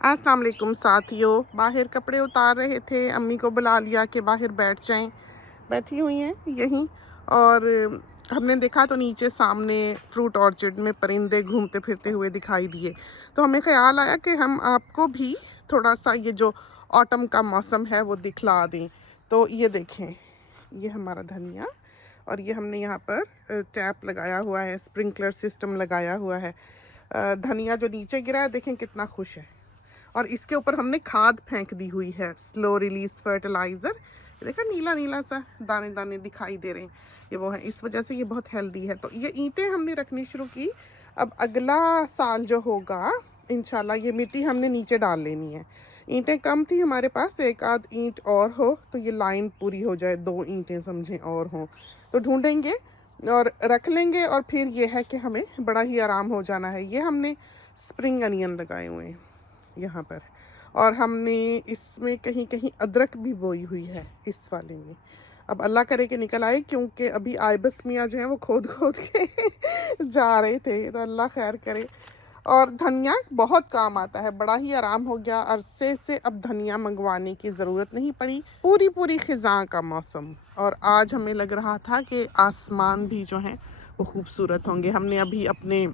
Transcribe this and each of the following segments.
अस्सलाम वालेकुम साथियों, बाहर कपड़े उतार रहे थे, अम्मी को बुला लिया कि बाहर बैठ जाएं। बैठी हुई हैं यहीं। और हमने देखा तो नीचे सामने फ्रूट ऑर्चर्ड में परिंदे घूमते फिरते हुए दिखाई दिए। तो हमें ख्याल आया कि हम आपको भी थोड़ा सा ये जो ऑटम का मौसम है वो दिखला दें। तो ये देखें, ये हमारा धनिया, और ये हमने यहाँ पर टैप लगाया हुआ है, स्प्रिंकलर सिस्टम लगाया हुआ है। धनिया जो नीचे गिरा है देखें कितना खुश है। और इसके ऊपर हमने खाद फेंक दी हुई है, स्लो रिलीज फर्टिलाइज़र। देखा नीला नीला सा दाने दाने दिखाई दे रहे हैं, ये वो है, इस वजह से ये बहुत हेल्दी है। तो ये ईंटें हमने रखनी शुरू की। अब अगला साल जो होगा इंशाल्लाह ये मिट्टी हमने नीचे डाल लेनी है। ईंटें कम थी हमारे पास, एक आध ईंट और हो तो ये लाइन पूरी हो जाए, 2 ईंटें समझें और हों तो ढूंढेंगे और रख लेंगे। और फिर ये है कि हमें बड़ा ही आराम हो जाना है। ये हमने स्प्रिंग अनियन लगाए हुए हैं यहाँ पर, और हमने इसमें कहीं कहीं अदरक भी बोई हुई है इस वाले में। अब अल्लाह करे कि निकल आए, क्योंकि अभी आइबस मियाँ जो हैं वो खोद खोद के जा रहे थे, तो अल्लाह खैर करे। और धनिया बहुत काम आता है, बड़ा ही आराम हो गया अरसे से। अब धनिया मंगवाने की ज़रूरत नहीं पड़ी, पूरी पूरी ख़िज़ा का मौसम। और आज हमें लग रहा था कि आसमान भी जो हैं वो खूबसूरत होंगे। हमने अभी अपने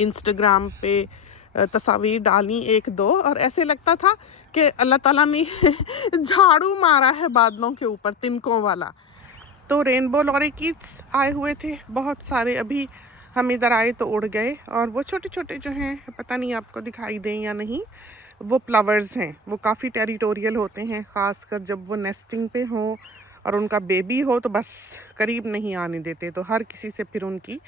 इंस्टाग्राम पे तस्वीर डाली 1-2, और ऐसे लगता था कि अल्लाह ताला ने झाड़ू मारा है बादलों के ऊपर, तिनकों वाला। तो रेनबो लॉरिकिड्स आए हुए थे बहुत सारे, अभी हम इधर आए तो उड़ गए। और वो छोटे छोटे जो हैं, पता नहीं आपको दिखाई दें या नहीं, वो फ्लावर्स हैं। वो काफ़ी टेरिटोरियल होते हैं, ख़ासकर जब वो नेस्टिंग पे हों और उनका बेबी हो तो बस करीब नहीं आने देते, तो हर किसी से फिर उनकी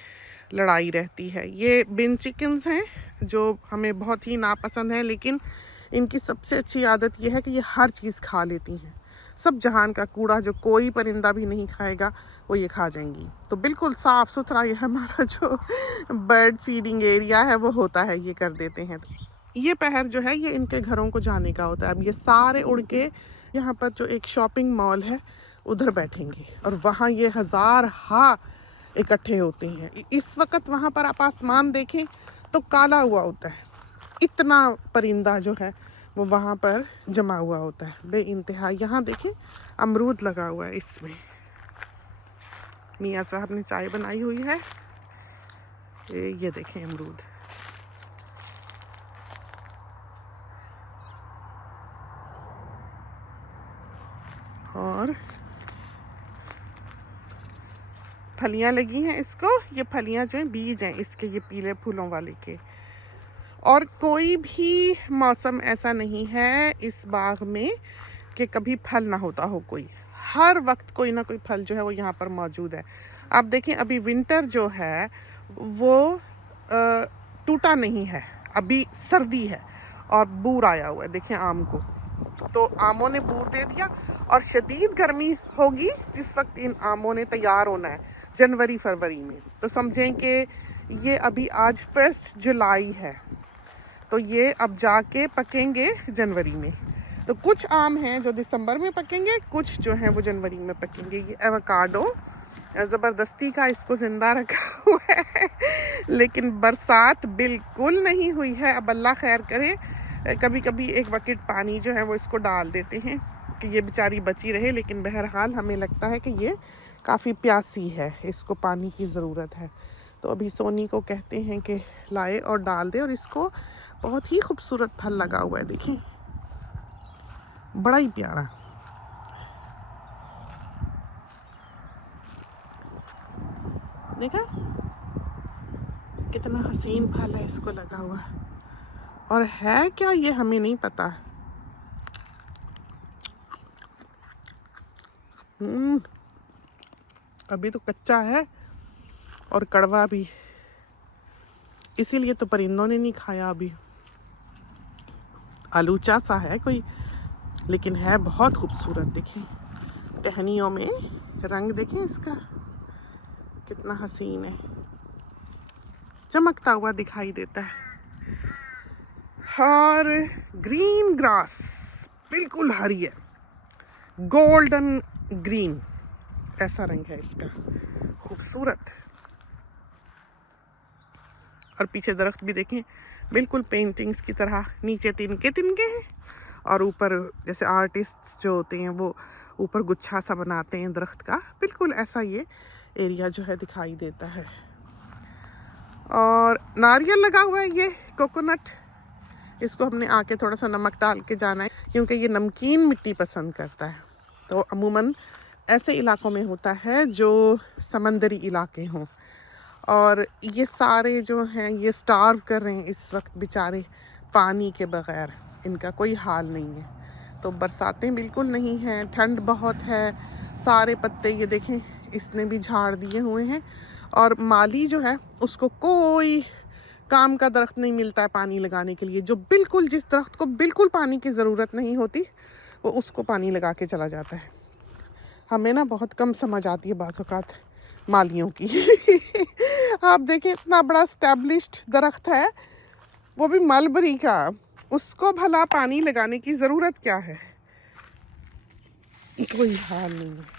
लड़ाई रहती है। ये बिन चिकन्स हैं जो हमें बहुत ही नापसंद हैं, लेकिन इनकी सबसे अच्छी आदत ये है कि ये हर चीज़ खा लेती हैं। सब जहान का कूड़ा जो कोई परिंदा भी नहीं खाएगा वो ये खा जाएंगी। तो बिल्कुल साफ़ सुथरा ये हमारा जो बर्ड फीडिंग एरिया है वो होता है, ये कर देते हैं। ये पहर जो है ये इनके घरों को जाने का होता है। अब ये सारे उड़ के यहाँ पर जो एक शॉपिंग मॉल है उधर बैठेंगे, और वहाँ ये हज़ार हा इकट्ठे होते हैं। इस वक्त वहाँ पर आप आसमान देखें तो काला हुआ होता है, इतना परिंदा जो है वो वहाँ पर जमा हुआ होता है बे इंतहा। यहाँ देखें अमरूद लगा हुआ है इसमें, मियाँ साहब ने चाय बनाई हुई है। ये देखें अमरूद, और फलियाँ लगी हैं इसको। ये फलियाँ जो हैं बीज हैं इसके, ये पीले फूलों वाले के। और कोई भी मौसम ऐसा नहीं है इस बाग में कि कभी फल ना होता हो। कोई हर वक्त कोई ना कोई फल जो है वो यहाँ पर मौजूद है। आप देखें अभी विंटर जो है वो टूटा नहीं है, अभी सर्दी है और बूर आया हुआ है। देखें आम को, तो आमों ने बूर दे दिया। और शदीद गर्मी होगी जिस वक्त इन आमों ने तैयार होना है, जनवरी फरवरी में। तो समझें कि ये अभी आज 1 जुलाई है, तो ये अब जाके पकेंगे जनवरी में। तो कुछ आम हैं जो दिसंबर में पकेंगे, कुछ जो हैं वो जनवरी में पकेंगे। ये एवोकाडो ज़बरदस्ती का इसको ज़िंदा रखा हुआ है, लेकिन बरसात बिल्कुल नहीं हुई है। अब अल्लाह खैर करे, कभी कभी एक बकेट पानी जो है वो इसको डाल देते हैं कि ये बेचारी बची रहे, लेकिन बहरहाल हमें लगता है कि ये काफ़ी प्यासी है, इसको पानी की ज़रूरत है। तो अभी सोनी को कहते हैं कि लाए और डाल दे। और इसको बहुत ही खूबसूरत फल लगा हुआ है, देखिए बड़ा ही प्यारा। देखा कितना हसीन फल है इसको लगा हुआ, और है क्या ये हमें नहीं पता। अभी तो कच्चा है और कड़वा भी, इसीलिए तो परिंदों ने नहीं खाया अभी। आलूचा सा है कोई, लेकिन है बहुत खूबसूरत। देखें टहनियों में रंग, देखें इसका कितना हसीन है, चमकता हुआ दिखाई देता है। और ग्रीन ग्रास बिल्कुल हरी है, गोल्डन ग्रीन ऐसा रंग है इसका, खूबसूरत। और पीछे दरख्त भी देखें बिल्कुल पेंटिंग्स की तरह, नीचे तिनके तिनके हैं और ऊपर जैसे आर्टिस्ट्स जो होते हैं वो ऊपर गुच्छा सा बनाते हैं दरख्त का, बिल्कुल ऐसा ये एरिया जो है दिखाई देता है। और नारियल लगा हुआ है, ये कोकोनट, इसको हमने आके थोड़ा सा नमक डाल के जाना है क्योंकि ये नमकीन मिट्टी पसंद करता है। तो अमूमन ऐसे इलाकों में होता है जो समंदरी इलाके हों, और ये सारे जो हैं ये स्टार्व कर रहे हैं इस वक्त बेचारे पानी के बगैर, इनका कोई हाल नहीं है। तो बरसातें बिल्कुल नहीं हैं, ठंड बहुत है, सारे पत्ते ये देखें इसने भी झाड़ दिए हुए हैं। और माली जो है उसको कोई काम का दरख्त नहीं मिलता है पानी लगाने के लिए, जो बिल्कुल जिस दरख्त को बिल्कुल पानी की ज़रूरत नहीं होती वो उसको पानी लगा के चला जाता है। हमें ना बहुत कम समझ आती है बाज़ औक़ात मालियों की। आप देखें इतना बड़ा एस्टैब्लिश्ड दरख्त है, वो भी मलबरी का, उसको भला पानी लगाने की ज़रूरत क्या है? कोई हाल नहीं है।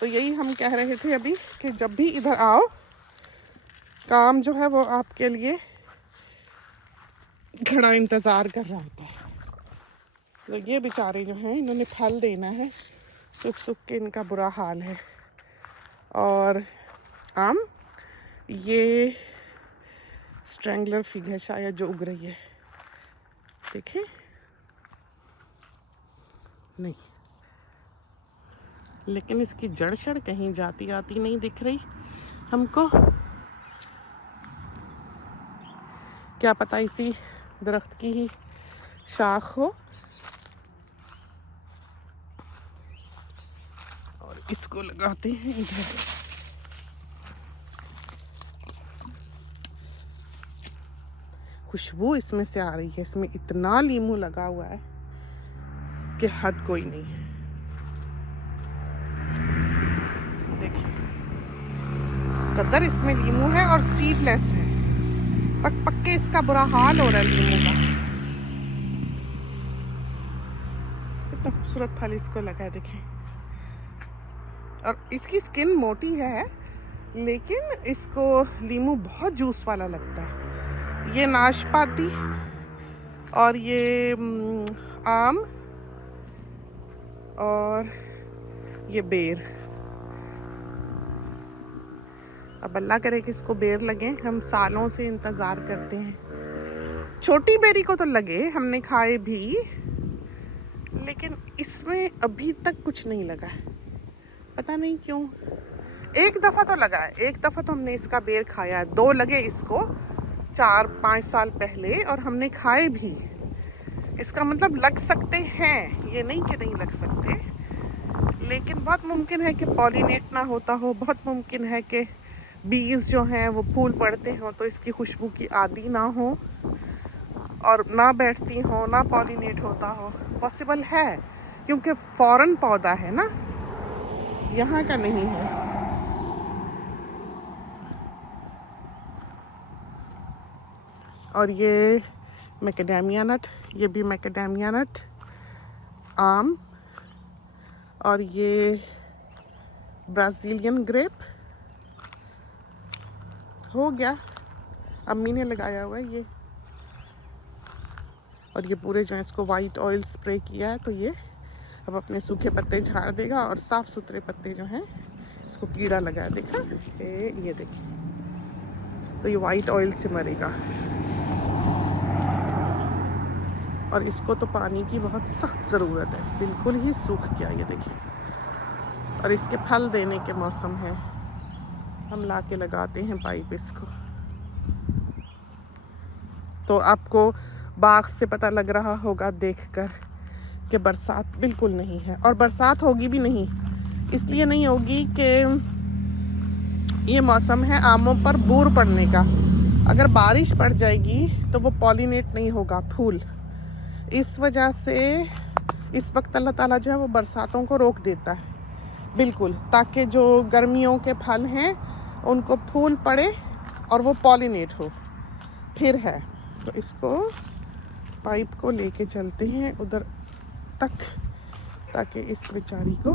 तो यही हम कह रहे थे अभी कि जब भी इधर आओ, काम जो है वो आपके लिए खड़ा इंतज़ार कर रहा होता है। तो ये बेचारे जो हैं इन्होंने फल देना है, सूख सूख के इनका बुरा हाल है। और आम, ये स्ट्रैंगलर फिग है शायद जो उग रही है, देखें नहीं, लेकिन इसकी जड़ शड़ कहीं जाती आती नहीं दिख रही हमको। क्या पता इसी दरख्त की ही शाख हो। और इसको लगाते हैं इधर। खुशबू इसमें से आ रही है, इसमें इतना लीमू लगा हुआ है कि हद कोई नहीं है। देखिए कदर इसमें लीमू है और सीडलेस है, पक पक के इसका बुरा हाल हो रहा है लीमू का। कितना खूबसूरत फल इसको लगा है, देखें। और इसकी स्किन मोटी है लेकिन इसको लीमू बहुत जूस वाला लगता है। ये नाशपाती और ये आम और ये बेर। अब अल्लाह करे कि इसको बेर लगे, हम सालों से इंतज़ार करते हैं। छोटी बेरी को तो लगे, हमने खाए भी, लेकिन इसमें अभी तक कुछ नहीं लगा है, पता नहीं क्यों। एक दफ़ा तो लगा है, एक दफ़ा तो हमने इसका बेर खाया है, 2 लगे इसको 4-5 साल पहले और हमने खाए भी। इसका मतलब लग सकते हैं, ये नहीं कि नहीं लग सकते, लेकिन बहुत मुमकिन है कि पॉलिनेट ना होता हो, बहुत मुमकिन है कि बीज जो हैं वो फूल पड़ते हों तो इसकी खुशबू की आदी ना हो और ना बैठती हो, ना पॉलिनेट होता हो। पॉसिबल है क्योंकि फॉरेन पौधा है ना, यहाँ का नहीं है। और ये मैकेडेमिया नट, ये भी मैकेडेमिया नट, आम, और ये ब्राज़ीलियन ग्रेप हो गया, अम्मी ने लगाया हुआ है ये। और ये पूरे जो है इसको वाइट ऑयल स्प्रे किया है तो ये अब अपने सूखे पत्ते झाड़ देगा और साफ़ सुथरे पत्ते जो हैं इसको कीड़ा लगा, देखा ये देखिए, तो ये वाइट ऑयल से मरेगा। और इसको तो पानी की बहुत सख्त ज़रूरत है, बिल्कुल ही सूख गया ये देखिए। और इसके फल देने के मौसम है, हम ला के लगाते हैं पाइप इसको। तो आपको बाग से पता लग रहा होगा देखकर कि बरसात बिल्कुल नहीं है, और बरसात होगी भी नहीं, इसलिए नहीं होगी कि ये मौसम है आमों पर बूर पड़ने का। अगर बारिश पड़ जाएगी तो वो पॉलिनेट नहीं होगा फूल, इस वजह से इस वक्त अल्लाह ताला जो है वो बरसातों को रोक देता है बिल्कुल, ताकि जो गर्मियों के फल हैं उनको फूल पड़े और वो पॉलिनेट हो। फिर है तो इसको पाइप को लेके चलते हैं उधर तक ताकि इस बेचारी को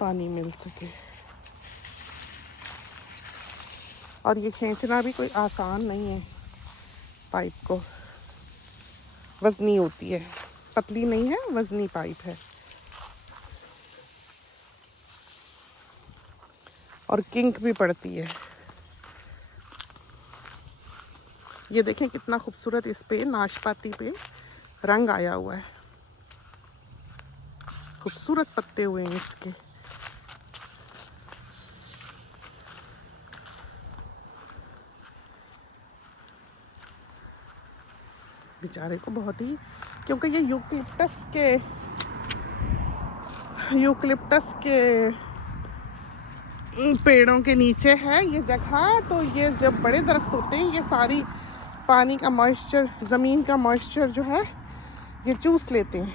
पानी मिल सके। और ये खींचना भी कोई आसान नहीं है, पाइप को वज़नी होती है, पतली नहीं है, वज़नी पाइप है। और किंक भी पड़ती है। ये देखें कितना खूबसूरत इस पे नाशपाती पे रंग आया हुआ है, खूबसूरत पत्ते हुए हैं इसके। बेचारे को बहुत ही, क्योंकि ये यूकलिप्टस के पेड़ों के नीचे है ये जगह, तो ये जब बड़े दरख्त होते हैं ये सारी पानी का मॉइस्चर, ज़मीन का मॉइस्चर जो है ये चूस लेते हैं,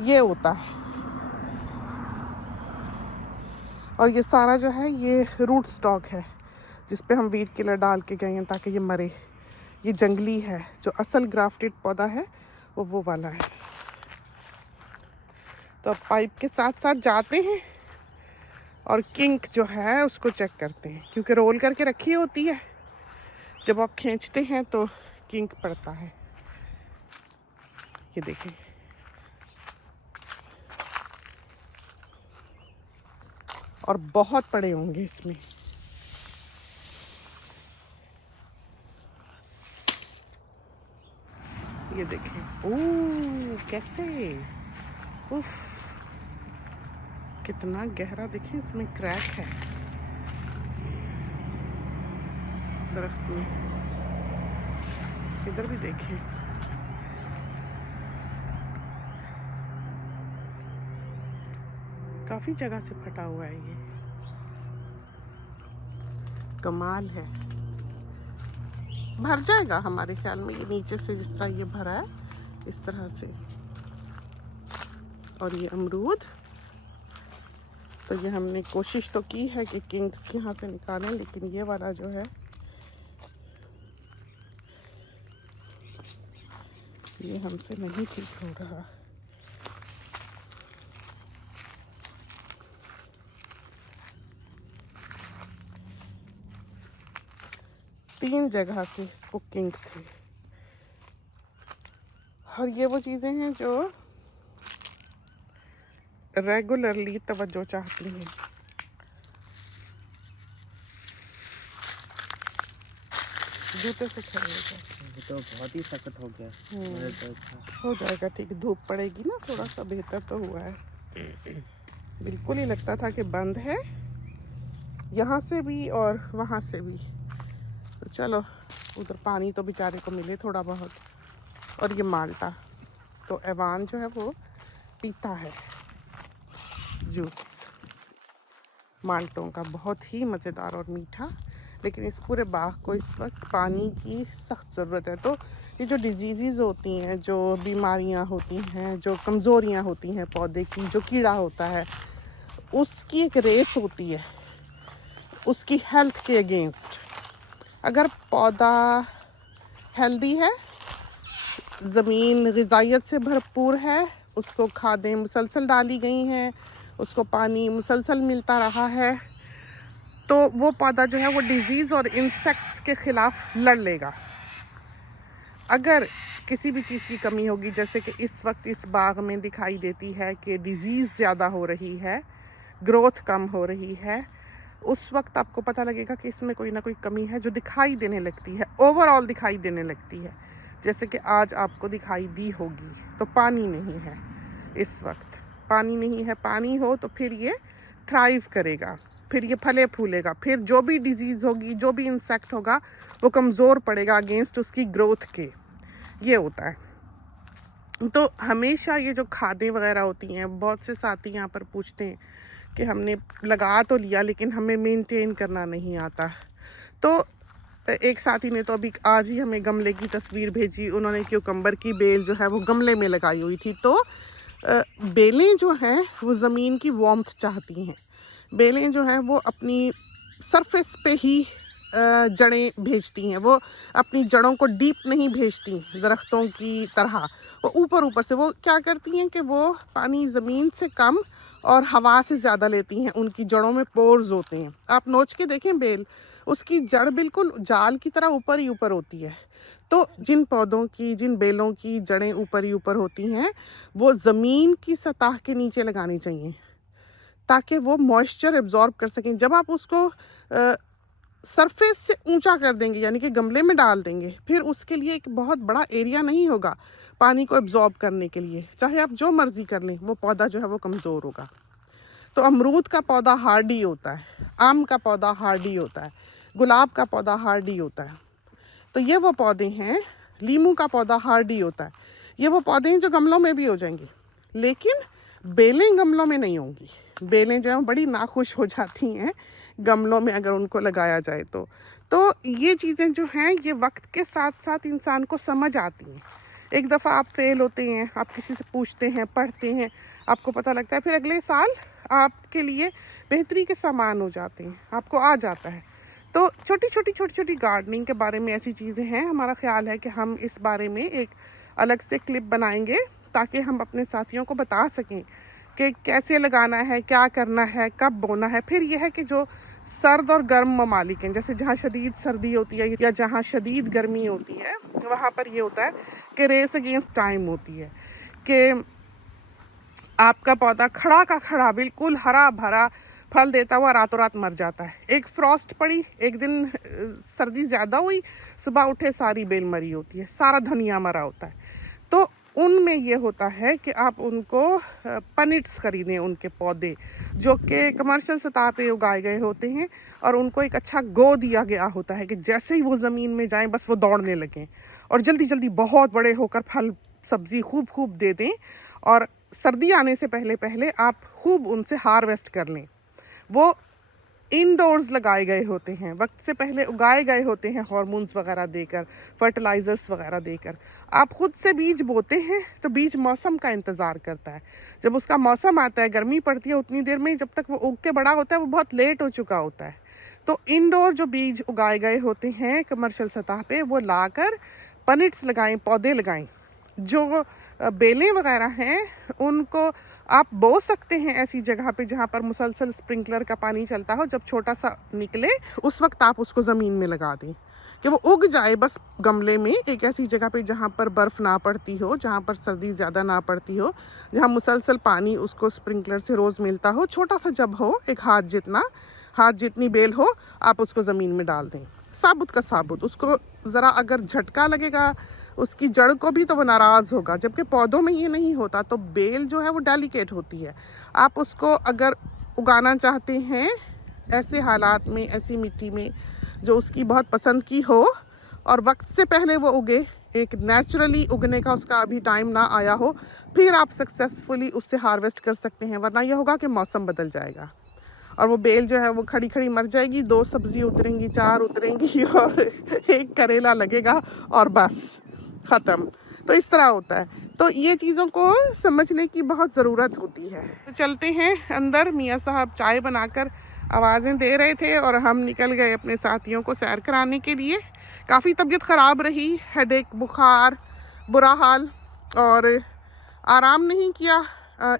ये होता है। और ये सारा जो है ये रूट स्टॉक है जिस पे हम वीड किलर डाल के गए हैं ताकि ये मरे। ये जंगली है, जो असल ग्राफ्टेड पौधा है वो वाला है। तो अब पाइप के साथ साथ जाते हैं और किंक जो है उसको चेक करते हैं, क्योंकि रोल करके रखी होती है, जब आप खींचते हैं तो किंक पड़ता है। ये देखें, और बहुत पड़े होंगे इसमें। ये देखें, ओह कैसे, उफ कितना गहरा, देखें इसमें क्रैक है दरख्त में। इधर भी देखें, काफी जगह से फटा हुआ है ये, कमाल है। भर जाएगा हमारे ख्याल में, ये नीचे से जिस तरह ये भरा है इस तरह से। और ये अमरूद, तो ये हमने कोशिश तो की है कि किंग्स यहाँ से निकालें, लेकिन ये वाला जो है ये हमसे नहीं ठीक हो रहा। तीन जगह से इसको किंक थे। और ये वो चीज़ें हैं जो रेगुलरली तवज्जो चाहती हैं। जूते से खेलेगा तो बहुत ही सख्त हो गया। हो जाएगा ठीक, धूप पड़ेगी ना, थोड़ा सा बेहतर तो हुआ है। बिल्कुल ही लगता था कि बंद है, यहाँ से भी और वहाँ से भी। तो चलो उधर पानी तो बेचारे को मिले थोड़ा बहुत। और ये माल्टा, तो एवान जो है वो पीता है जूस माल्टों का, बहुत ही मज़ेदार और मीठा। लेकिन इस पूरे बाग को इस वक्त पानी की सख्त ज़रूरत है। तो ये जो डिजीज़ होती हैं, जो बीमारियां होती हैं, जो कमज़ोरियां होती हैं पौधे की, जो कीड़ा होता है, उसकी एक रेस होती है उसकी हेल्थ के अगेंस्ट। अगर पौधा हेल्दी है, ज़मीन ग़िज़ाइयत से भरपूर है, उसको खादें मुसलसल डाली गई हैं, उसको पानी मुसलसल मिलता रहा है, तो वो पौधा जो है वो डिजीज़ और इंसेक्ट्स के ख़िलाफ़ लड़ लेगा। अगर किसी भी चीज़ की कमी होगी, जैसे कि इस वक्त इस बाग में दिखाई देती है कि डिजीज़ ज़्यादा हो रही है, ग्रोथ कम हो रही है, उस वक्त आपको पता लगेगा कि इसमें कोई ना कोई कमी है जो दिखाई देने लगती है, ओवरऑल दिखाई देने लगती है। जैसे कि आज आपको दिखाई दी होगी, तो पानी नहीं है इस वक्त, पानी नहीं है। पानी हो तो फिर ये थ्राइव करेगा, फिर ये फले फूलेगा, फिर जो भी डिजीज़ होगी, जो भी इंसेक्ट होगा, वो कमज़ोर पड़ेगा अगेंस्ट उसकी ग्रोथ के। ये होता है। तो हमेशा ये जो खादें वगैरह होती हैं, बहुत से साथी यहाँ पर पूछते हैं कि हमने लगा तो लिया लेकिन हमें मेंटेन करना नहीं आता। तो एक साथी ने तो अभी आज ही हमें गमले की तस्वीर भेजी, उन्होंने क्यूकम्बर की बेल जो है वो गमले में लगाई हुई थी। तो बेलें जो हैं वो ज़मीन की वार्मथ चाहती हैं, बेलें जो हैं वो अपनी सरफेस पे ही जड़ें भेजती हैं, वो अपनी जड़ों को डीप नहीं भेजती दरख्तों की तरह, वो ऊपर ऊपर से। वो क्या करती हैं कि वो पानी ज़मीन से कम और हवा से ज़्यादा लेती हैं, उनकी जड़ों में पोर्स होते हैं। आप नोच के देखें बेल, उसकी जड़ बिल्कुल जाल की तरह ऊपर ही ऊपर होती है। तो जिन पौधों की, जिन बेलों की जड़ें ऊपर ही ऊपर होती हैं, वो ज़मीन की सतह के नीचे लगानी चाहिए ताकि वो मॉइस्चर एब्जॉर्ब कर सकें। जब आप उसको सरफेस से ऊंचा कर देंगे, यानी कि गमले में डाल देंगे, फिर उसके लिए एक बहुत बड़ा एरिया नहीं होगा पानी को एब्जॉर्ब करने के लिए। चाहे आप जो मर्जी कर लें, वो पौधा जो है वो कमज़ोर होगा। तो अमरूद का पौधा हार्डी होता है, आम का पौधा हार्डी होता है, गुलाब का पौधा हार्डी होता है। तो ये वो पौधे हैं, लीमू का पौधा हार्डी होता है। ये वो पौधे हैं जो गमलों में भी हो जाएंगे, लेकिन बेलें गमलों में नहीं होंगी। बेलें जो हैं बड़ी नाखुश हो जाती हैं गमलों में अगर उनको लगाया जाए तो ये चीज़ें जो हैं ये वक्त के साथ साथ इंसान को समझ आती हैं। एक दफ़ा आप फेल होते हैं, आप किसी से पूछते हैं, पढ़ते हैं, आपको पता लगता है, फिर अगले साल आपके लिए बेहतरी के सामान हो जाते हैं, आपको आ जाता है। तो छोटी छोटी गार्डनिंग के बारे में ऐसी चीज़ें हैं। हमारा ख्याल है कि हम इस बारे में एक अलग से क्लिप बनाएंगे ताकि हम अपने साथियों को बता सकें कि कैसे लगाना है, क्या करना है, कब बोना है। फिर यह है कि जो सर्द और गर्म ममालिक हैं, जैसे जहाँ शदीद सर्दी होती है या जहाँ शदीद गर्मी होती है, वहाँ पर ये होता है कि रेस अगेंस्ट टाइम होती है कि आपका पौधा खड़ा का खड़ा बिल्कुल हरा भरा फल देता हुआ रातों रात मर जाता है। एक फ्रॉस्ट पड़ी, एक दिन सर्दी ज़्यादा हुई, सुबह उठे सारी बेल मरी होती है, सारा धनिया मरा होता है। तो उनमें ये होता है कि आप उनको पनिट्स ख़रीदें, उनके पौधे जो कि कमर्शियल सतह पे उगाए गए होते हैं, और उनको एक अच्छा गो दिया गया होता है कि जैसे ही वो ज़मीन में जाएं बस वो दौड़ने लगें और जल्दी जल्दी बहुत बड़े होकर फल सब्ज़ी खूब दे दें, और सर्दी आने से पहले पहले आप खूब उनसे हार्वेस्ट कर लें। वो इंडोर्स लगाए गए होते हैं, वक्त से पहले उगाए गए होते हैं, हार्मोन्स वगैरह देकर, फर्टिलाइज़र्स वगैरह देकर। आप खुद से बीज बोते हैं तो बीज मौसम का इंतज़ार करता है। जब उसका मौसम आता है, गर्मी पड़ती है, उतनी देर में जब तक वो उग के बड़ा होता है वो बहुत लेट हो चुका होता है। तो इंडोर जो बीज उगाए गए होते हैं कमर्शियल सतह पे, वो लाकर पनिट्स लगाएं, पौधे लगाएं। जो बेलें वगैरह हैं उनको आप बो सकते हैं ऐसी जगह पे जहाँ पर मुसलसल स्प्रिंकलर का पानी चलता हो। जब छोटा सा निकले उस वक्त आप उसको ज़मीन में लगा दें कि वो उग जाए, बस गमले में एक ऐसी जगह पे जहाँ पर बर्फ़ ना पड़ती हो, जहाँ पर सर्दी ज़्यादा ना पड़ती हो, जहाँ मुसलसल पानी उसको स्प्रिंकलर से रोज़ मिलता हो। छोटा सा जब हो, एक हाथ जितनी बेल हो, आप उसको ज़मीन में डाल दें, साबुत का साबुत। उसको ज़रा अगर झटका लगेगा उसकी जड़ को भी तो वो नाराज़ होगा, जबकि पौधों में ये नहीं होता। तो बेल जो है वो डेलिकेट होती है। आप उसको अगर उगाना चाहते हैं ऐसे हालात में, ऐसी मिट्टी में जो उसकी बहुत पसंद की हो और वक्त से पहले वो उगे, एक नेचुरली उगने का उसका अभी टाइम ना आया हो, फिर आप सक्सेसफुली उससे हार्वेस्ट कर सकते हैं। वरना यह होगा कि मौसम बदल जाएगा और वो बेल जो है वो खड़ी खड़ी मर जाएगी, 2 सब्ज़ी उतरेंगी, 4 उतरेंगी और एक करेला लगेगा और बस ख़त्म। तो इस तरह होता है। तो ये चीज़ों को समझने की बहुत ज़रूरत होती है। तो चलते हैं अंदर। मियाँ साहब चाय बनाकर आवाज़ें दे रहे थे और हम निकल गए अपने साथियों को सैर कराने के लिए। काफ़ी तबीयत ख़राब रही, हेडेक, बुखार, बुरा हाल, और आराम नहीं किया।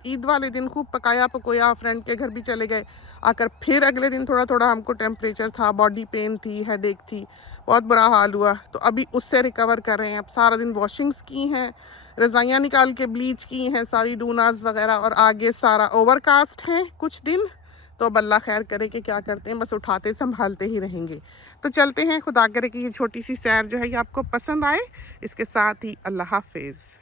ईद वाले दिन खूब पकाया पकोया, फ्रेंड के घर भी चले गए। आकर फिर अगले दिन थोड़ा थोड़ा हमको टेम्परेचर था, बॉडी पेन थी, हेडेक थी, बहुत बुरा हाल हुआ। तो अभी उससे रिकवर कर रहे हैं। अब सारा दिन वॉशिंग्स की हैं, रज़ाइयाँ निकाल के ब्लीच की हैं, सारी डूनाज वगैरह, और आगे सारा ओवरकास्ट है कुछ दिन। तो अब अल्लाह खैर करे कि क्या करते हैं, बस उठाते संभालते ही रहेंगे। तो चलते हैं। खुदा करे कि ये छोटी सी सैर जो है ये आपको पसंद आए। इसके साथ ही अल्लाह हाफिज़।